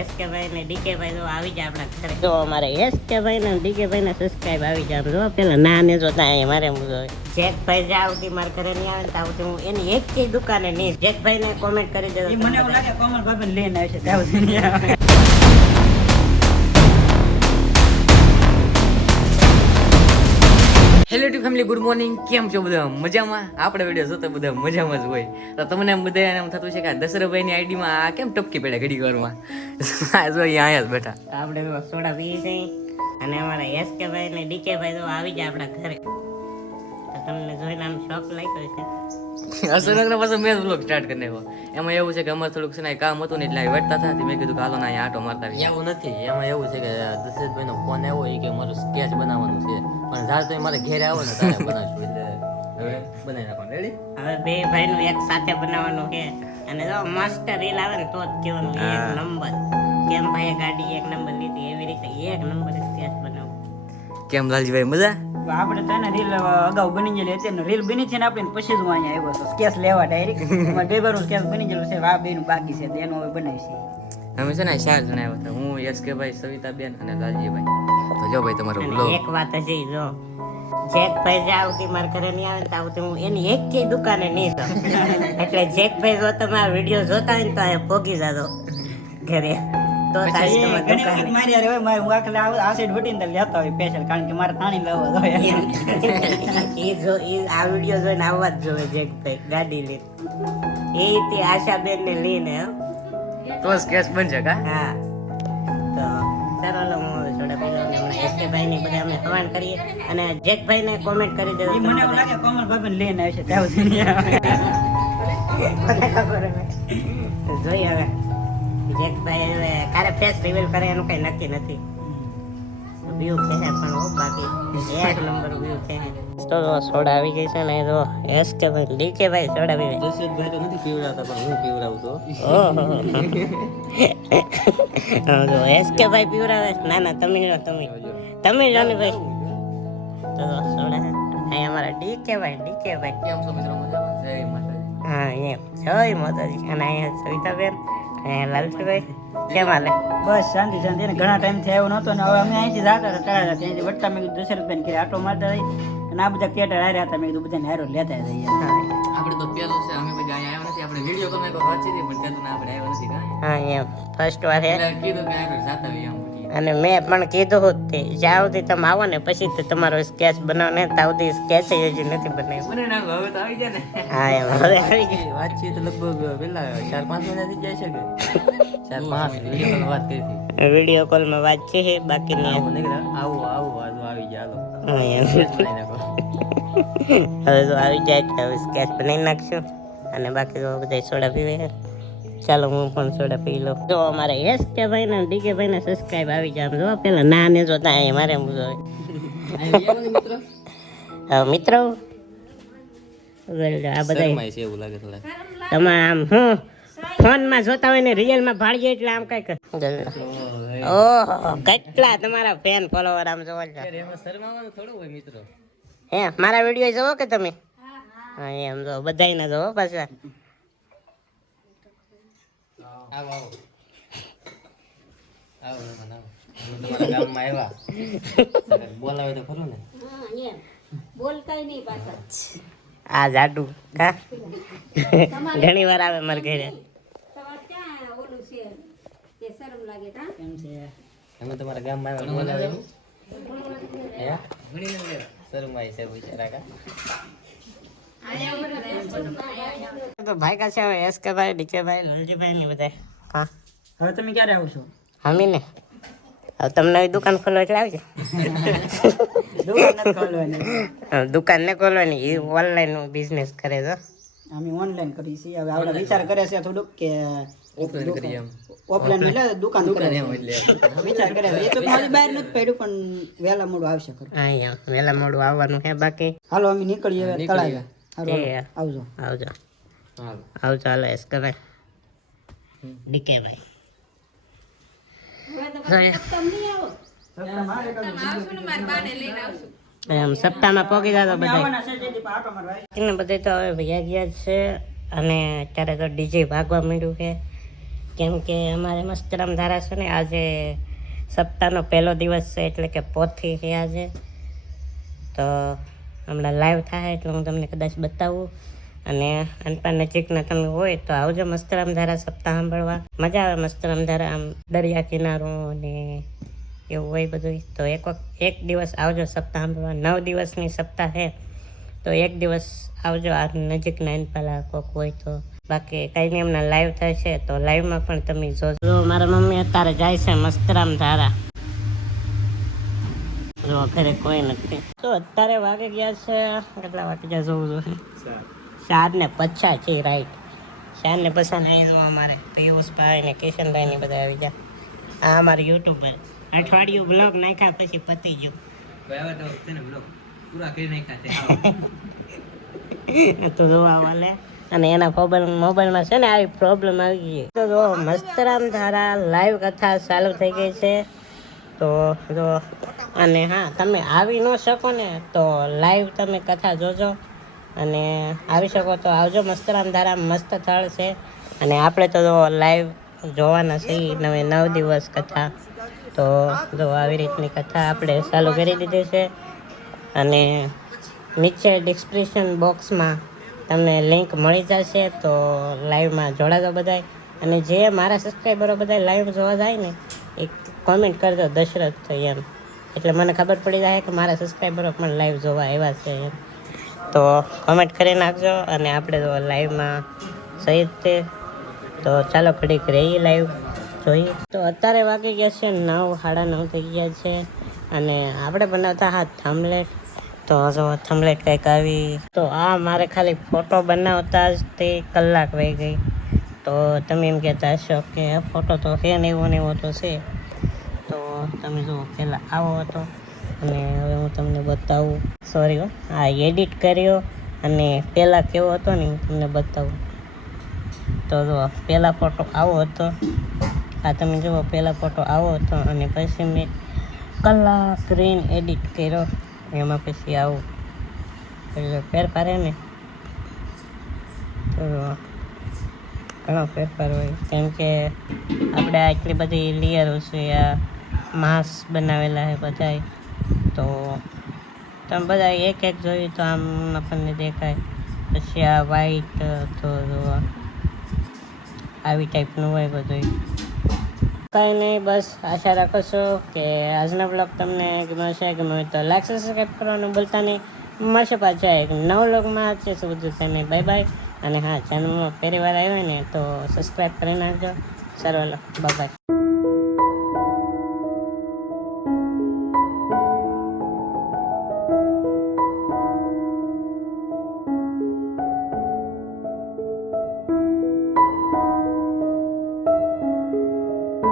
SK ભાઈ ને decay ભાઈ તો આવી જાય આપણા ઘરે. તો અમારે એસકે ભાઈ ને ડીકે ભાઈ ને સબસ્ક્રાઇબ આવી જાય. જો પેલા ના ને જોતા મારે હું જેક ભાઈ જાવતી મારા ઘરે નહીં આવે ને આવતી હું એની એક કે દુકાને નહીં. જેક ભાઈ ને કોમેન્ટ કરી દેજો. મને એવું લાગે કોમલ ભાઈ લઈને આવે છે ત્યાં નહીં આવે. Hello two family, good morning. કેમ છો બધા? મજામાં? આપણે વિડીયો જોતા બધા મજામાં જ હોય. તો તમને એમ બધા એમ થતું છે કે દશરથભાઈની આઈડીમાં આ કેમ ટપકી પડ્યા ઘડી વારમાં. જો અહીંયા જ બેઠા આપણે તો સોડા પીએ છીએ અને અમારા એસકે ભાઈ ને ડીકે ભાઈ તો આવી જાય આપણા ઘરે. તો તમને જોઈને આમ શોખ લાગ્યો છે. અચાનક પાછો મેં વ્લોગ સ્ટાર્ટ કરી નાખ્યો. એમાં એવું છે કે અમારે થોડુંક છે ને કામ હતું ને એટલે વેટતા હતા. મેં કીધું કે હાલો ના આટો મારતા આવીએ. એવું નથી, એમાં એવું છે કે દશરથભાઈનો ફોન આવ્યો એ કે મારું સ્કેચ બનાવવાનું છે, પણ જાર તો મારે ઘેરે આવો ને તારે બનાવશું. એટલે હવે બનાવી નાખવાનું. રેડી? હવે બે ભાઈનું એક સાથે બનાવવાનું છે અને જો મસ્ત રીલ આવે ને તો જ કહેવાનું એક નંબર. કેમ ભાઈ ગાડી એક નંબર લીધી એવી રીતે એક નંબર સ્કેચ બનાવવું. કેમ લાલજીભાઈ મજા? આપણે તો એને રીલ અગાઉ બની ગયેલી હતી, રીલ બની છે ને આપણે પછી જ હું અહીંયા આવ્યો હતો સ્કેચ લેવા ડાયરેક્ટ. બે બારનું સ્કેચ બની ગયેલું છે, આ બેનું બાકી છે, એનું હવે બનાવી છે. અમે છે ને 4 જણા આવ્યા હતા. હું, એસકેભાઈ, સવિતાબેન અને લાલજીભાઈ. તો જો ભાઈ તમારો બ્લોગ. એક વાત હજી જો, જેક ભાઈ જાવતી મારા ઘરે નહીં આવે ને આવતી હું એની એક કે દુકાને નહીં તો. એટલે જેક ભાઈ જો તમારા વિડીયો જોતા હોય ને તો અહીંયા પોગી જાજો ઘરે. તો તારી તમારી દુકાને મારી યાર હવે મારે હું આખલે આ સાઈડ વટીને લેતા હોય સ્પેશિયલ, કારણ કે મારે પાણી લાવવા જોઈએ. આ વિડીયો જોઈને આવવા જ જોવે જેક ભાઈ ગાડી લઈને. એ તે આશાબેન ને લઈને તો સ્કેચ બનશે કા? હા. તો ચાલો હું હવે થોડા પીલો ને હમણાં એસકે ભાઈ ની બધા અમે હવાન કરીએ અને જેક ભાઈ ને કોમેન્ટ કરી દેજો. મને એવું લાગે કોમલ ભાઈ લઈને આવે છે ત્યાં નહીં આવે. જોઈ હવે જેક ભાઈ હવે ક્યારે ફેસ રિવીલ કરે એનું કઈ નક્કી નથી. વ્યૂ છે પણ ઓ બાકી એક નંબર વ્યૂ છે. તો સોડા આવી ગઈ છે ને તો એસકે ભાઈ ડીકે ભાઈ સોડા પીવે. દશરથભાઈ તો નથી પીવડાવતા પણ હું પીવડાવું તો. ઓહો જો એસકે ભાઈ પીવડાવે. ના ના તમે લો તમે લો ને ભાઈ. તો સોડા અહીં અમારા ડીકે ભાઈ કેમ છો મિત્રો? મજામાં? જય માતાજી. હા એમ જય માતાજી. અને અહીંયા સવિતાબેન અહીંયા લાલજીભાઈ કેમ હાલે? બસ શાંતિ શાંતિ. એને ઘણા ટાઈમ થી આવ્યો નહોતો ને હવે અમે અહીંથી જતા હતા તળાજા, ત્યાંથી વટતા મેં કીધું દશરથભાઈ કે આટો મારતા રહી અને આ બધા કેટર હાર્યા હતા. મેં કીધું બધાને હારો લેતા જઈએ. આપણે તો પેલું છે, અમે બધા અહીંયા આવ્યા નથી. આપણે વિડીયો કોલમાં કોઈ વાત છે પણ ત્યાં આપણે આવ્યા નથી કાંઈ. હા એમ ફર્સ્ટ વાર હે. એટલે કીધું કે આગળ જાતા આવીએ આમ. અને મેં પણ કીધું તે જ્યાંથી તમે આવો ને પછી તો તમારો સ્કેચ બનાવો ને ત્યાંથી સ્કેચ હજી નથી બનાવ્યું. મને ના હવે તો આવી જાય ને. હા એમ હવે આવી ગઈ. વાતચીત લગભગ પેલા 4-5 મહિના થઈ જાય છે કે 4-5 વિડીયો વાત કરી હતી. વિડીયો કોલમાં વાત છે બાકી નહીં. આવું આવી જાય. હા એમ હવે તો આવી જાય એટલે હવે સ્કેચ બનાવી નાખશું અને બાકી તો બધા સોડા પીવે. ચાલો હું પણ સોડા પી લઉં. જો અમારે એસકે ભાઈ ને ડીકે ભાઈ ને સબસ્ક્રાઇબ આવી જાય. જો પેલા ના ને જોતા મારે હું જોઈએ મિત્રો આ બધા છે એવું લાગે થોડા. તમે આમ હું ફોનમાં જોતા હોય ને રિયલમાં ભાળીએ એટલે આમ કઈક ઓહો કેટલા તમારા ફેન ફોલોવર આમ જોવો છો. એમાં શરમાવાનું થોડું હોય મિત્રો. હે મારા વિડીયો જોવો કે તમે? હા એમ જો બધાય જોવો પાછા. આવો તમારા ગામમાં આવ્યા બોલાવે તો ખરું ને. આ જાડુ કા ઘણી વાર આવે મારા ઘરે. એમ છે અમે તમારા ગામમાં આવ્યા બોલાવે હે શરમાય છે બિચારા કા. તો ભાઈ કા છે એસકે ભાઈ ડીકે ભાઈ લાલજીભાઈ ને બધા. હા હવે તમે ક્યારે આવશો? હમી ને હવે તમને નવી દુકાન ખોલવા એટલે આવજો. દુકાન નથી ખોલવાની, દુકાન ને ખોલવાની. એ ઓનલાઈન બિઝનેસ કરે છે. અમે ઓનલાઈન કરી છીએ. હવે આપણે વિચાર કરે છે થોડુંક કે ઓફલાઈન કરી એમ. ઓફલાઈન એટલે દુકાન કરે એમ છે. એટલે વિચાર કરે છે. એ તો મારી બહાર નથી પડ્યું પણ વહેલા મોડું આવશે ખરું. હા એમ વહેલા મોડું આવવાનું છે બાકી. હાલો અમે નીકળીએ હવે તળાજા. હાલો, એ આવજો. આવજો હાલ આવજો. હાલો એસકે ભાઈ ડીકે ભાઈ. એમ સપ્તાહમાં પોગી જતો બધા આવવાના છે જેથી આટો મારવા. ને બધે તો હવે ભૈયા ગયા છે અને અત્યારે તો ડીજે ભાગવા માંડ્યું છે. કેમ કે અમારે મસ્તરામ ધારા છે ને આજે સપ્તાહનો પહેલો દિવસ છે, એટલે કે પોથી છે આજે. તો હમણાં લાઈવ થાય એટલે હું તમને કદાચ બતાવું. અને અનપા નજીકના તમે હોય તો આવજો મસ્તરામ ધારા સપ્તાહ સાંભળવા. મજા આવે મસ્તરામ ધારા, આમ દરિયા કિનારો ને એવું હોય બધું. તો એક દિવસ આવજો સપ્તાહ સાંભળવા. 9 દિવસની સપ્તાહ છે, તો એક દિવસ આવજો આ નજીકના અનપાલા કોક હોય તો. બાકી કંઈ નહીં, એમના લાઈવ થાય છે તો લાઈવમાં પણ તમે જોજો. મારા મમ્મી અત્યારે જાય છે મસ્તરામ ધારા. જો ઘરે કોઈ નથી. તો અત્યારે વાગી ગયા છે, કેટલા વાગી ગયા જોવું જોઈએ, 4:50 છે, રાઈટ. 4:50 અહીં જો અમારે પિયુષભાઈ ને કિશનભાઈ ને બધા આવી ગયા. આ અમારે યુટ્યુબર અઠવાડિયું બ્લોગ નાખ્યા પછી પતી ગયું. તો જોવા વાલે. અને એના મોબાઈલમાં છે ને આવી પ્રોબ્લેમ આવી ગઈ. તો જો મસ્તરામ ધારા લાઈવ કથા ચાલુ થઈ ગઈ છે. તો જો, અને હા, તમે આવી ન શકો ને તો લાઈવ તમે કથા જોજો. અને આવી શકો તો આવજો મસ્તરામ ધારા, મસ્ત સ્થળ છે. અને આપણે તો જો લાઈવ જોવાના છે 9 દિવસ કથા. તો જો આવી રીતની કથા આપણે ચાલુ કરી દીધી છે. અને નીચે ડિસ્ક્રિપ્શન બોક્સમાં તમને લિંક મળી જશે, તો લાઈવમાં જોડાજો બધાય. અને જે મારા સબસ્ક્રાઈબરો બધા લાઈવ જોવા જાય ને એ કોમેન્ટ કરજો દશરથ તો એમ, એટલે મને ખબર પડી જાય કે મારા સબસ્ક્રાઈબરો પણ લાઈવ જોવા આવ્યા છે એમ. તો કોમેન્ટ કરી નાખજો. અને આપણે તો લાઈવમાં સહી તે. તો ચાલો ઘડીક રહી લાઈવ જોઈએ. તો અત્યારે વાગી ગયા છે 9, 9:30 થઈ ગયા છે. અને આપણે બનાવતા હા થમલેટ. તો જો થમલેટ કંઈક આવી. તો આ મારે ખાલી ફોટો બનાવતા જ તે કલાક વહી ગઈ. તો તમે એમ કહેતા હશો કે ફોટો તો છે ને એવો ને એવો તો છે. તો તમે જુઓ, પહેલાં આવો હતો અને હવે હું તમને બતાવું. સોરી આ એડિટ કર્યો અને પહેલાં કેવો હતો ને હું તમને બતાવું. તો જો પહેલાં ફોટો આવો હતો. આ તમે જુઓ, પહેલાં ફોટો આવો હતો અને પછી મેં કલાક સ્ક્રીન એડિટ કર્યો, એમાં પછી આવું ફેરફાર હે ને. તો ઘણો ફેરફાર હોય, કેમ કે આપણે આટલી બધી લેયરો છે, આ માસ બનાવેલા છે બધાય. તો તમે બધા એક જોયું તો આમ આપણને દેખાય. પછી આ વ્હાઈટ, તો આવી ટાઈપનું હોય બધું. કંઈ નહીં, બસ આશા રાખો છો કે આજનો બ્લોગ તમને ગમ્યો છે. ગમ્યો હોય તો લાઈક સબસ્ક્રાઈબ કરવાનું ભૂલતા નહીં. મળશે પાછા એક નવ બ્લોગમાં. છે બધું તમે બાય બાય. અને હા, ચેનલમાં પહેલી વાર આવ્યો ને તો સબસ્ક્રાઈબ કરી નાખજો. સર્વ બાય બાય.